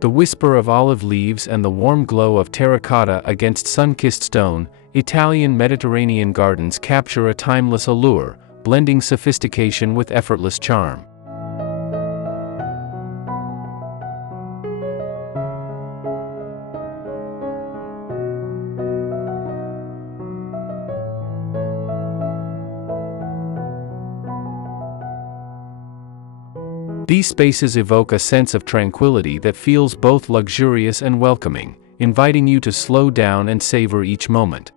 The whisper of olive leaves and the warm glow of terracotta against sun-kissed stone, Italian Mediterranean gardens capture a timeless allure, blending sophistication with effortless charm. These spaces evoke a sense of tranquility that feels both luxurious and welcoming, inviting you to slow down and savor each moment.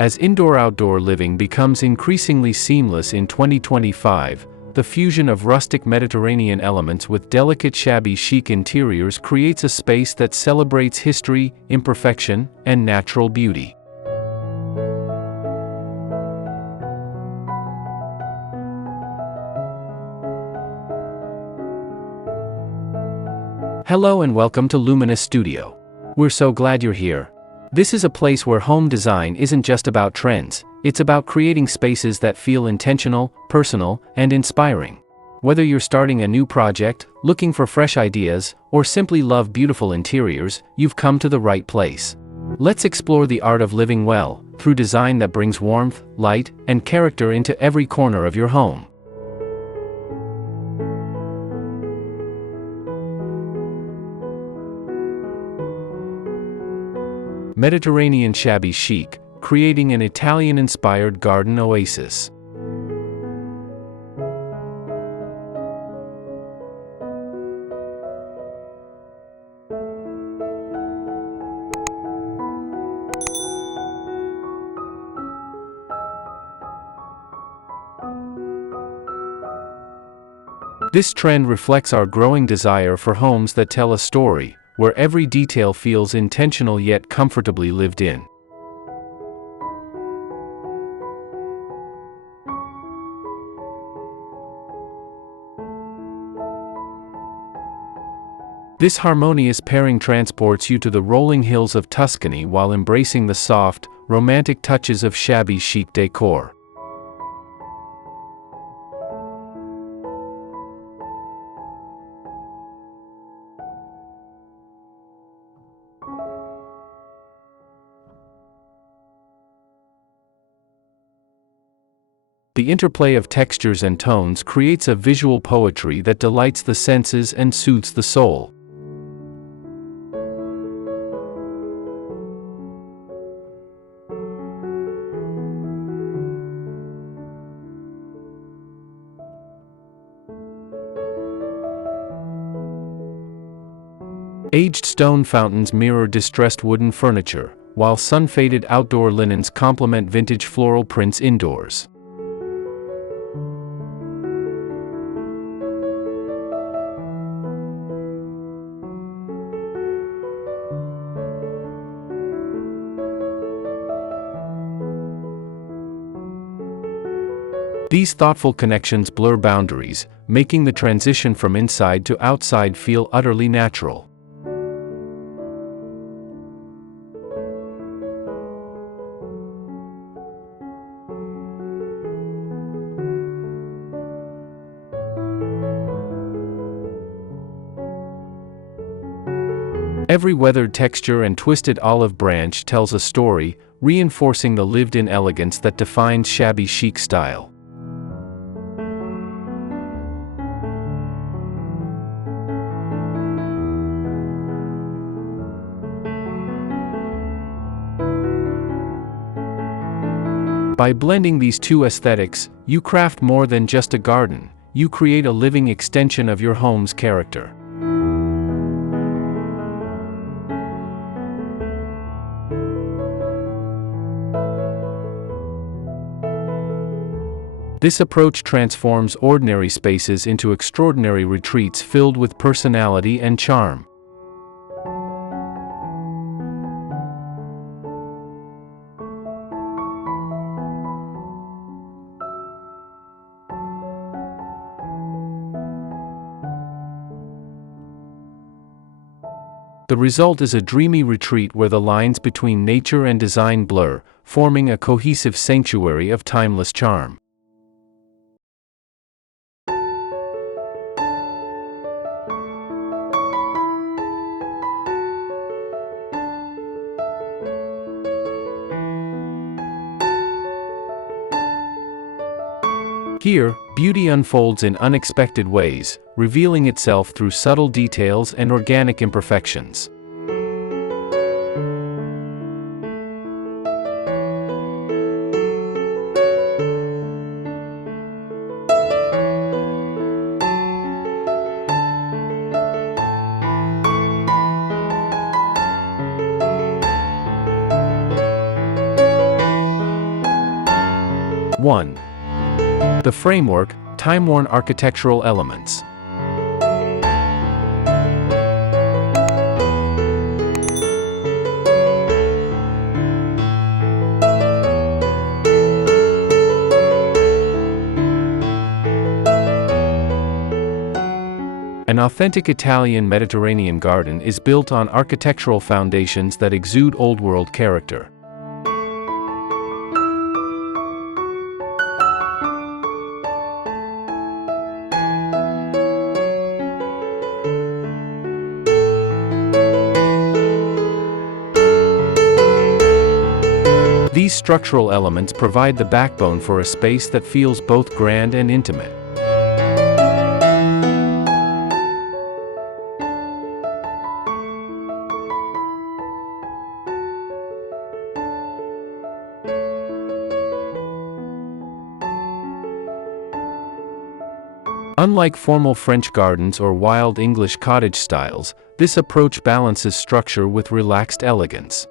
As indoor-outdoor living becomes increasingly seamless in 2025, the fusion of rustic Mediterranean elements with delicate shabby chic interiors creates a space that celebrates history, imperfection, and natural beauty. Hello and welcome to Luminous Studio. We're so glad you're here. This is a place where home design isn't just about trends, it's about creating spaces that feel intentional, personal, and inspiring. Whether you're starting a new project, looking for fresh ideas, or simply love beautiful interiors, you've come to the right place. Let's explore the art of living well, through design that brings warmth, light, and character into every corner of your home. Mediterranean Shabby Chic, creating an Italian-inspired garden oasis. This trend reflects our growing desire for homes that tell a story, where every detail feels intentional yet comfortably lived in. This harmonious pairing transports you to the rolling hills of Tuscany while embracing the soft, romantic touches of shabby chic decor. The interplay of textures and tones creates a visual poetry that delights the senses and soothes the soul. Aged stone fountains mirror distressed wooden furniture, while sun-faded outdoor linens complement vintage floral prints indoors. These thoughtful connections blur boundaries, making the transition from inside to outside feel utterly natural. Every weathered texture and twisted olive branch tells a story, reinforcing the lived-in elegance that defines shabby chic style. By blending these two aesthetics, you craft more than just a garden, you create a living extension of your home's character. This approach transforms ordinary spaces into extraordinary retreats filled with personality and charm. The result is a dreamy retreat where the lines between nature and design blur, forming a cohesive sanctuary of timeless charm. Here, beauty unfolds in unexpected ways, revealing itself through subtle details and organic imperfections. One. The framework, Timeworn architectural elements. An authentic Italian Mediterranean garden is built on architectural foundations that exude old-world character. These structural elements provide the backbone for a space that feels both grand and intimate. Unlike formal French gardens or wild English cottage styles, this approach balances structure with relaxed elegance.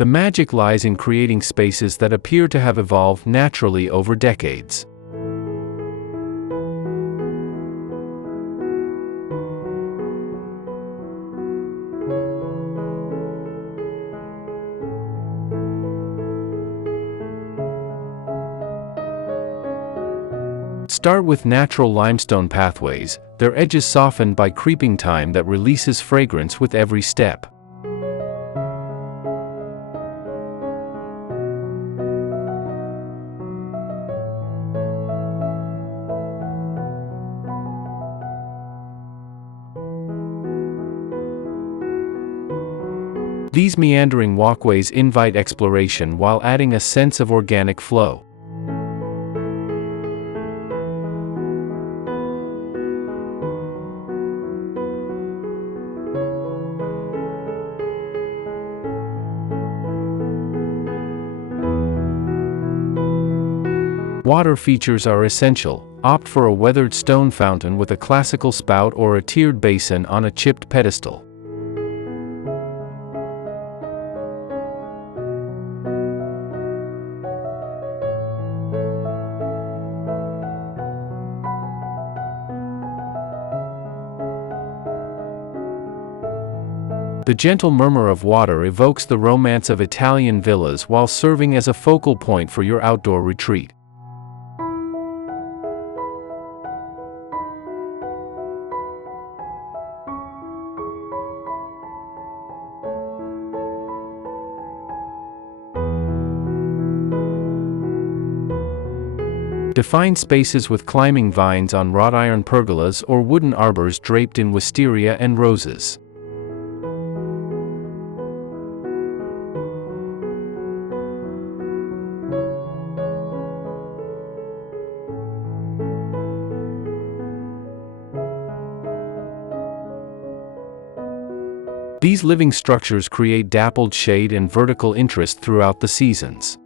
The magic lies in creating spaces that appear to have evolved naturally over decades. Start with natural limestone pathways, their edges softened by creeping thyme that releases fragrance with every step. These meandering walkways invite exploration while adding a sense of organic flow. Water features are essential. Opt for a weathered stone fountain with a classical spout or a tiered basin on a chipped pedestal. The gentle murmur of water evokes the romance of Italian villas while serving as a focal point for your outdoor retreat. Define spaces with climbing vines on wrought-iron pergolas or wooden arbors draped in wisteria and roses. These living structures create dappled shade and vertical interest throughout the seasons.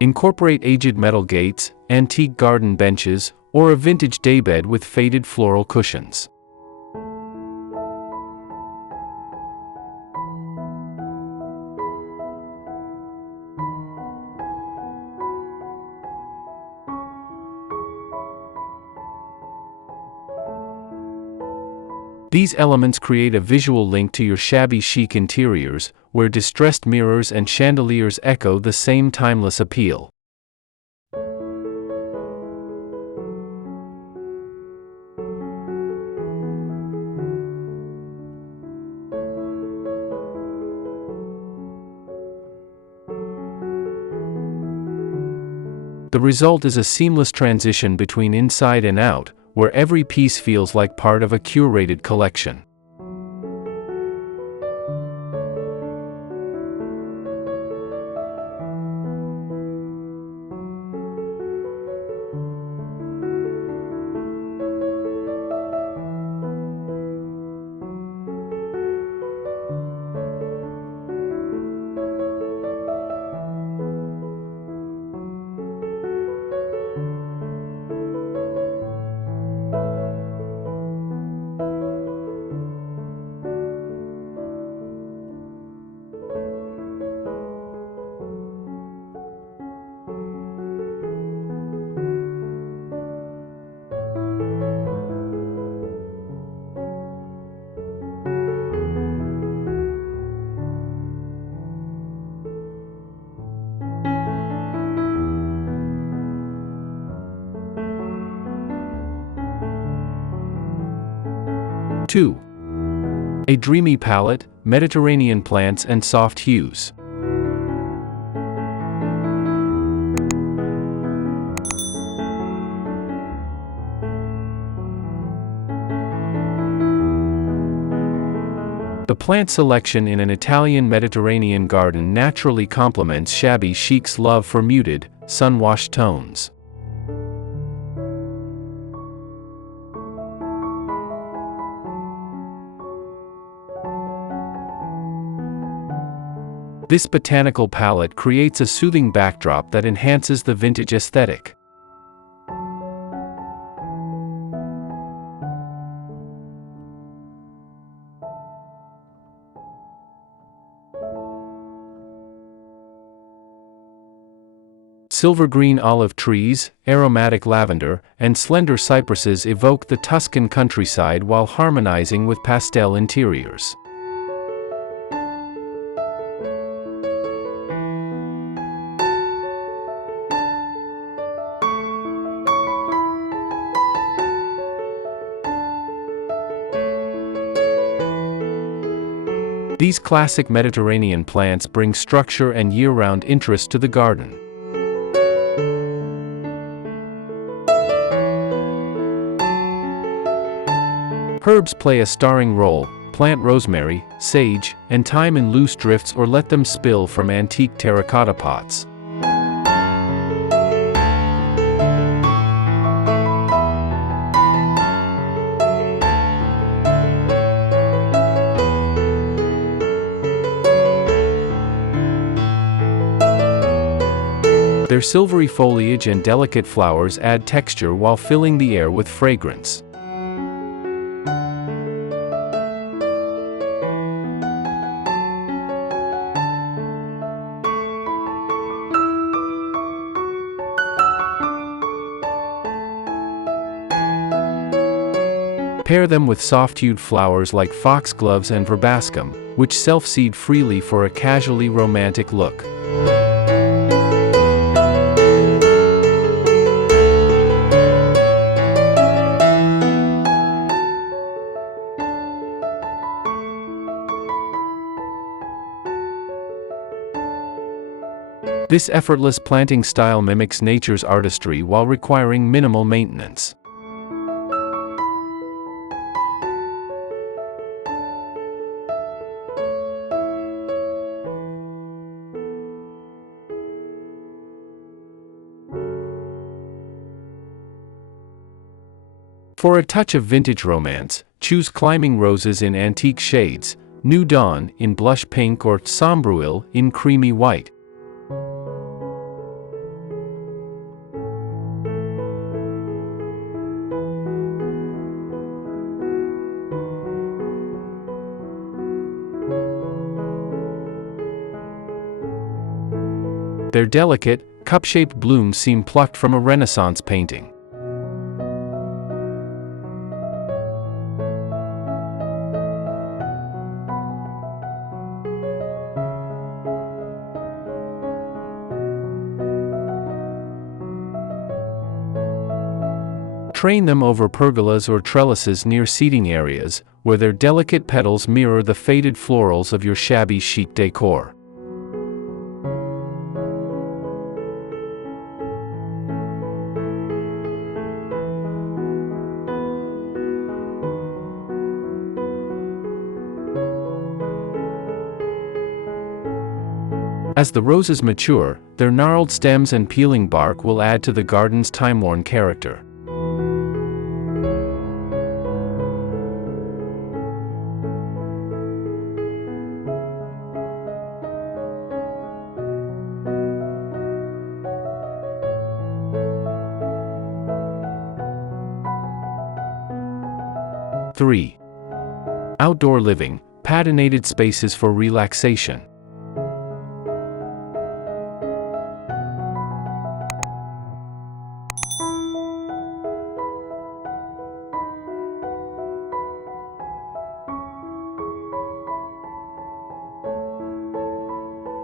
Incorporate aged metal gates, antique garden benches, or a vintage daybed with faded floral cushions. These elements create a visual link to your shabby chic interiors, where distressed mirrors and chandeliers echo the same timeless appeal. The result is a seamless transition between inside and out, where every piece feels like part of a curated collection. Two. A dreamy palette, Mediterranean plants and soft hues. The plant selection in an Italian Mediterranean garden naturally complements shabby chic's love for muted, sun-washed tones. This botanical palette creates a soothing backdrop that enhances the vintage aesthetic. Silver-green olive trees, aromatic lavender, and slender cypresses evoke the Tuscan countryside while harmonizing with pastel interiors. These classic Mediterranean plants bring structure and year-round interest to the garden. Herbs play a starring role. Plant rosemary, sage, and thyme in loose drifts or let them spill from antique terracotta pots. Their silvery foliage and delicate flowers add texture while filling the air with fragrance. Pair them with soft-hued flowers like foxgloves and verbascum, which self-seed freely for a casually romantic look. This effortless planting style mimics nature's artistry while requiring minimal maintenance. For a touch of vintage romance, choose climbing roses in antique shades, New Dawn in blush pink or Sombreuil in creamy white. Their delicate, cup-shaped blooms seem plucked from a Renaissance painting. Train them over pergolas or trellises near seating areas, where their delicate petals mirror the faded florals of your shabby chic decor. As the roses mature, their gnarled stems and peeling bark will add to the garden's time-worn character. Three. Outdoor living, patinated spaces for relaxation.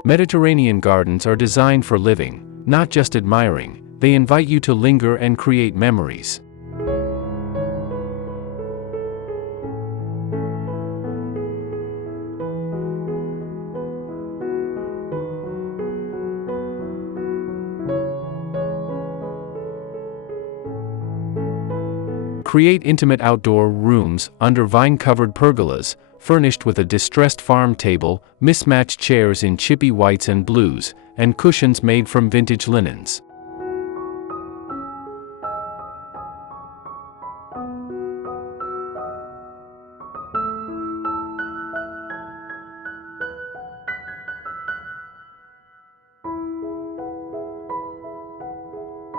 Mediterranean gardens are designed for living, not just admiring. They invite you to linger and create memories. Create intimate outdoor rooms under vine-covered pergolas, furnished with a distressed farm table, mismatched chairs in chippy whites and blues, and cushions made from vintage linens.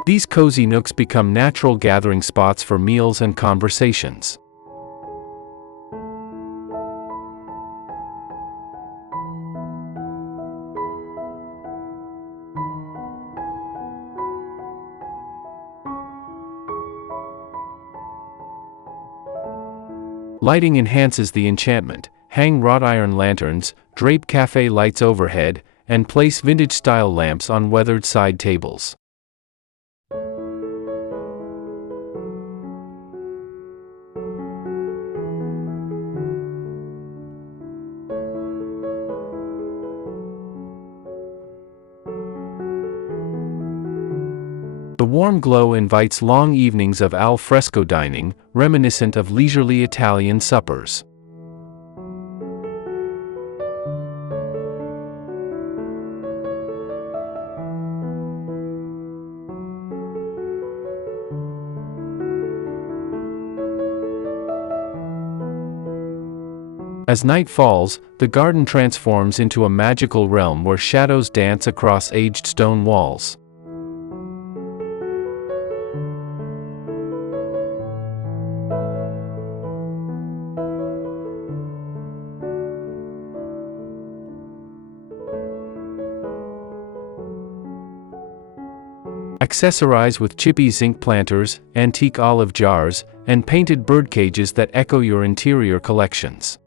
These cozy nooks become natural gathering spots for meals and conversations. Lighting enhances the enchantment. Hang wrought-iron lanterns, drape cafe lights overhead, and place vintage-style lamps on weathered side tables. The warm glow invites long evenings of al fresco dining, reminiscent of leisurely Italian suppers. As night falls, the garden transforms into a magical realm where shadows dance across aged stone walls. Accessorize with chippy zinc planters, antique olive jars, and painted bird cages that echo your interior collections.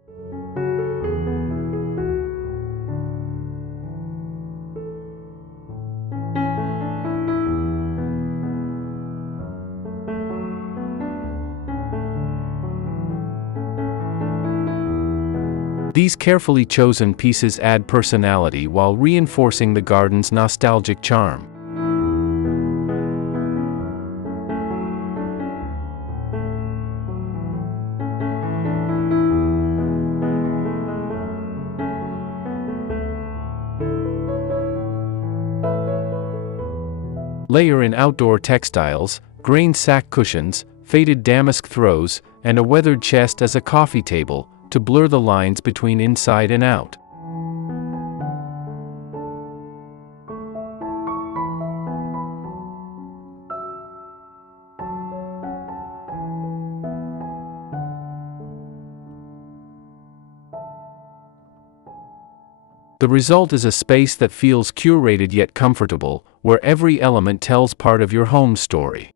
These carefully chosen pieces add personality while reinforcing the garden's nostalgic charm. Layer in outdoor textiles, grain sack cushions, faded damask throws, and a weathered chest as a coffee table, to blur the lines between inside and out. The result is a space that feels curated yet comfortable, where every element tells part of your home story.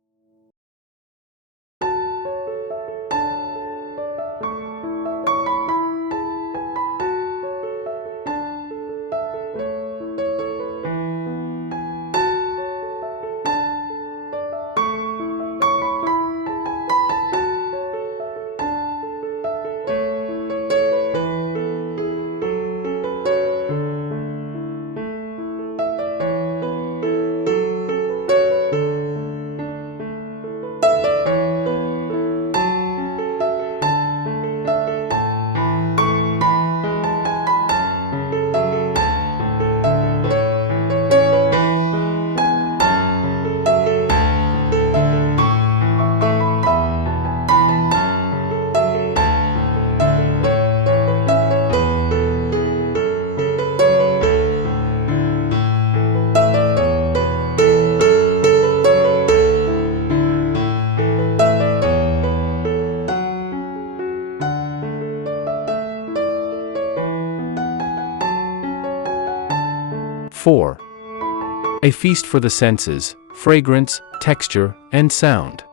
4. A feast for the senses, fragrance, texture, and sound.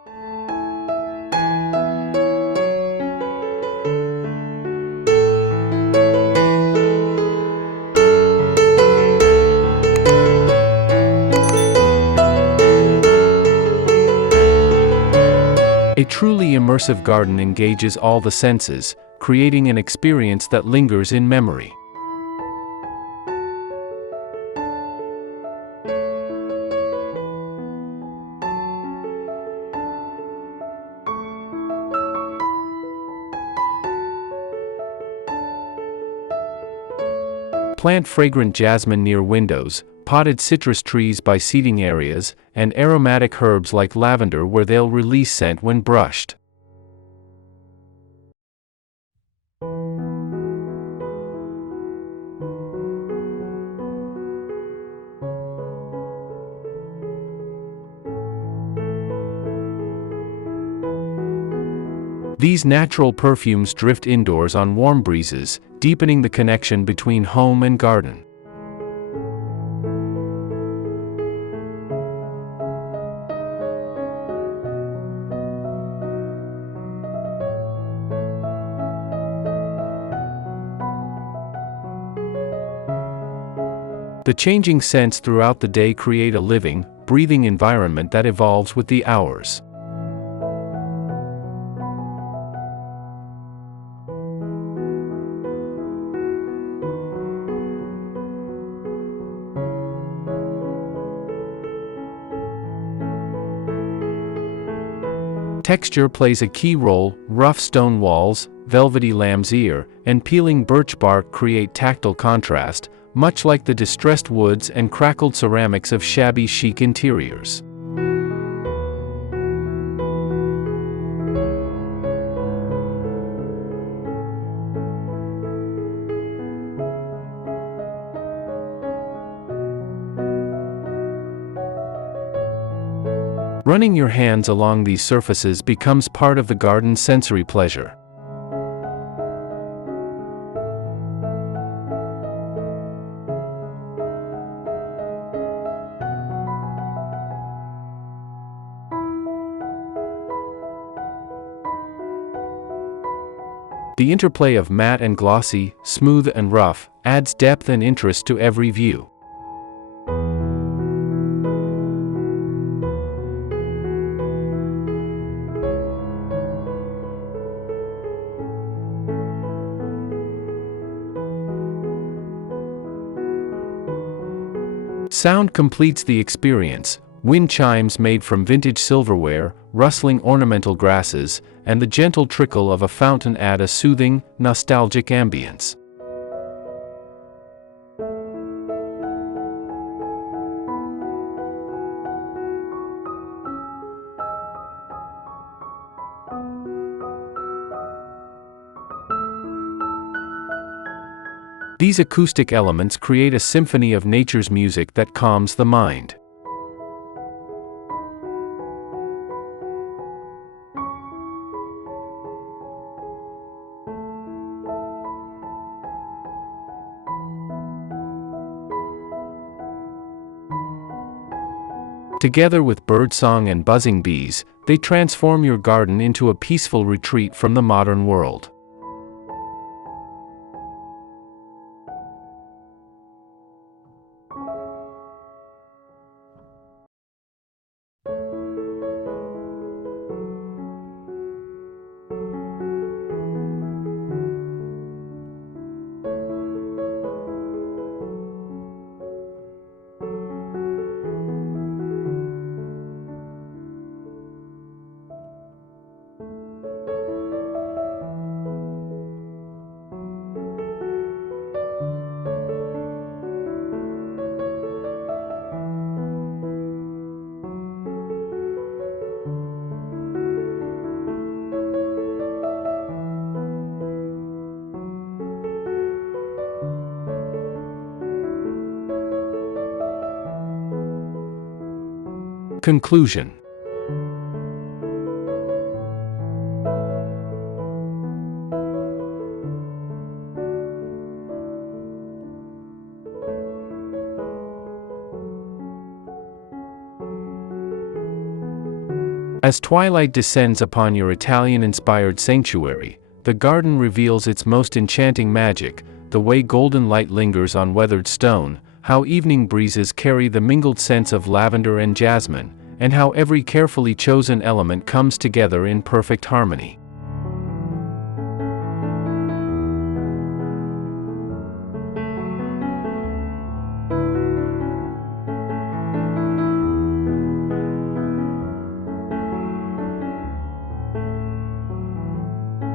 A truly immersive garden engages all the senses, creating an experience that lingers in memory. Plant fragrant jasmine near windows, potted citrus trees by seating areas, and aromatic herbs like lavender where they'll release scent when brushed. These natural perfumes drift indoors on warm breezes, deepening the connection between home and garden. The changing scents throughout the day create a living, breathing environment that evolves with the hours. Texture plays a key role. Rough stone walls, velvety lamb's ear, and peeling birch bark create tactile contrast, much like the distressed woods and crackled ceramics of shabby chic interiors. Running your hands along these surfaces becomes part of the garden's sensory pleasure. The interplay of matte and glossy, smooth and rough, adds depth and interest to every view. Sound completes the experience. Wind chimes made from vintage silverware, rustling ornamental grasses, and the gentle trickle of a fountain add a soothing, nostalgic ambience. These acoustic elements create a symphony of nature's music that calms the mind. Together with birdsong and buzzing bees, they transform your garden into a peaceful retreat from the modern world. Conclusion. As twilight descends upon your Italian-inspired sanctuary, the garden reveals its most enchanting magic, the way golden light lingers on weathered stone, how evening breezes carry the mingled scents of lavender and jasmine, and how every carefully chosen element comes together in perfect harmony.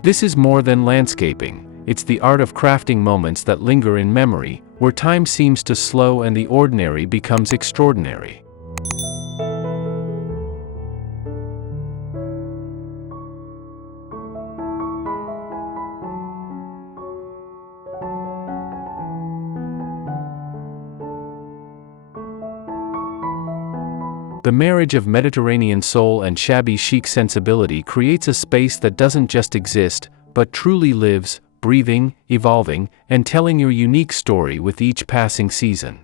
This is more than landscaping, it's the art of crafting moments that linger in memory, where time seems to slow and the ordinary becomes extraordinary. The marriage of Mediterranean soul and shabby chic sensibility creates a space that doesn't just exist, but truly lives, breathing, evolving, and telling your unique story with each passing season.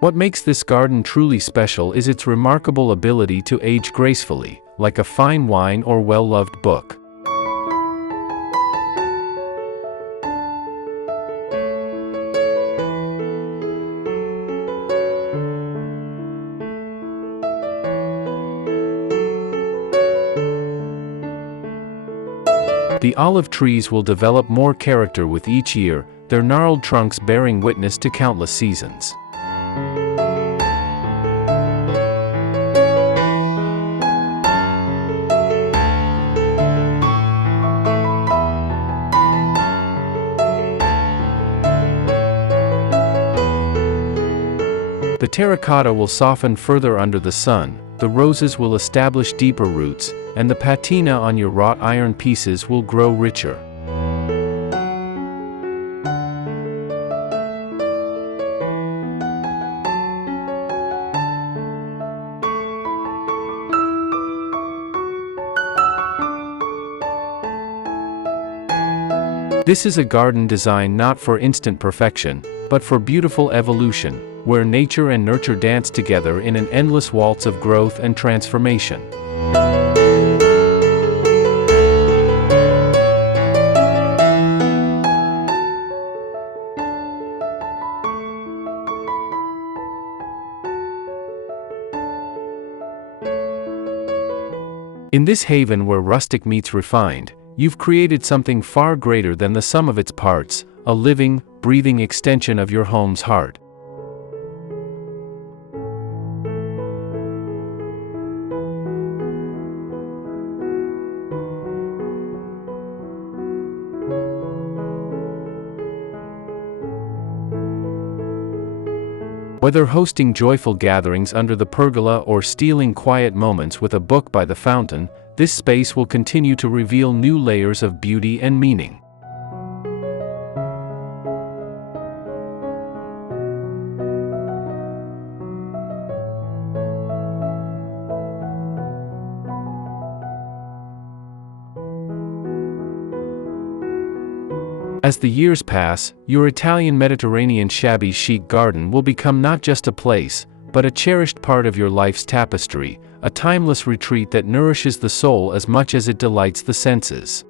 What makes this garden truly special is its remarkable ability to age gracefully, like a fine wine or well-loved book. The olive trees will develop more character with each year, their gnarled trunks bearing witness to countless seasons. The terracotta will soften further under the sun, the roses will establish deeper roots, and the patina on your wrought-iron pieces will grow richer. This is a garden designed not for instant perfection, but for beautiful evolution, where nature and nurture dance together in an endless waltz of growth and transformation. In this haven where rustic meets refined, you've created something far greater than the sum of its parts, a living, breathing extension of your home's heart. Whether hosting joyful gatherings under the pergola or stealing quiet moments with a book by the fountain, this space will continue to reveal new layers of beauty and meaning. As the years pass, your Italian Mediterranean shabby chic garden will become not just a place, but a cherished part of your life's tapestry, a timeless retreat that nourishes the soul as much as it delights the senses.